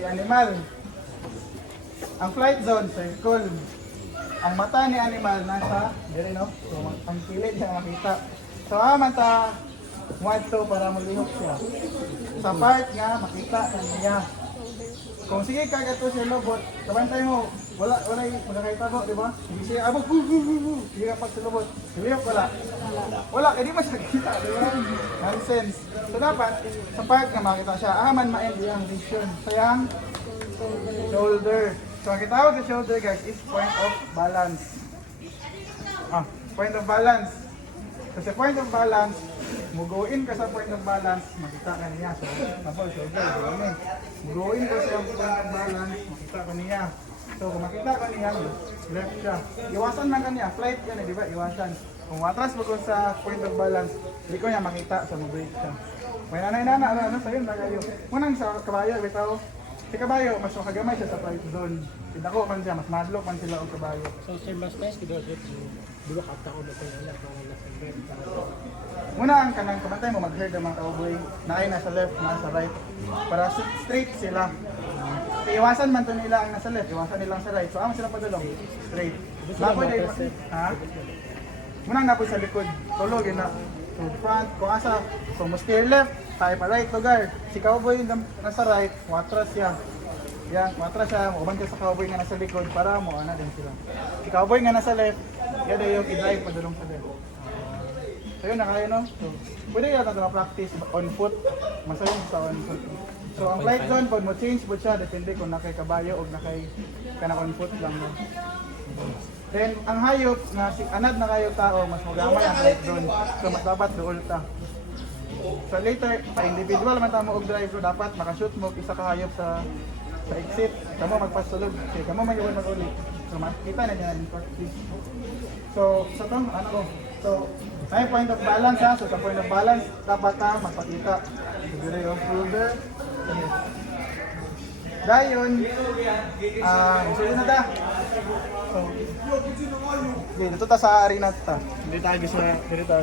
si animal. Ang flight zone, circle. Ang mata ni animal nasa, dire no? So, ang kilid siya makita. So, man ta, want to para malihok siya. Sa part nga, makita niya. Kung sige kagat to siya lobot, kabantay mo, wala magkakaitabo, di ba? Hindi siya abog, hindi ka pag sa lobot. Malihok wala. Wala, kaya di masyagkita, di ba? Nonsense. So, dapat, sa part nga makita siya, man ma-end yung vision. So, yung shoulder. So, ang kitawag sa shoulder guys is point of balance. Point of balance. So, sa point of balance, muguin ka sa point of balance, makita ka niya. So, tapos shoulder, gawin. Muguin ka sa point of balance, makita ka niya. So, kung makita ka niya, left siya. Iwasan lang ka niya, flight yan, di ba? Iwasan. Kung atras mo sa point of balance, hindi ko niya makita, so mag-break siya. May nanay-nana, ano sa'yo, nagayo. Munang sa kabayo, bitaw. Si kabayo, mas makagamay siya sa flight zone. Dako man siya, mas madlok man sila og kabayo. So, sir, mas nice ko doon dito kata ko na tayo na para nasa left. Muna ang kanang kabantay mo mag-herd ang mga cowboy. Naay nasa left, nasa right. Para straight sila. Iwasan man to nila ang nasa left, iwasan nilang sa right. So, amo sila padulong. Straight. Napoy na ha? Muna napoy sa likod. Tulog yun na. So, front, kung asa. So, mo steer left, tayo pa right, lugar. Si cowboy nasa right, watras siya. Yan, matras siya, uban ka sa cowboy nga nasa likod para mo ana din sila. Si cowboy nga nasa left, yan yung i-drive padulong sa left. So yun, nakaya no? So, pwede yun natin na-practice on foot, masayong sa on foot. So ang flight zone, pag mo change po siya, depende kung nakay kabayo o nakay kanang on foot lang. No? Then, ang hayop, nga si anad na kayo tao, mas magamay ang flight zone. So mas dapat dool ta. So later, sa individual man tamo og drive, dapat makashoot mo isa ka hayop sa exit, kamo magpasulog, okay, kamo mag-iwan mag-uli. So makita na niya in practice. So sa tong ano ko, so may point of balance ha, so sa point of balance dapat na magpakita. Dire yung shoulder. Dayon, sulit na da. So, dito ta sa arena ta. Dito tayo sa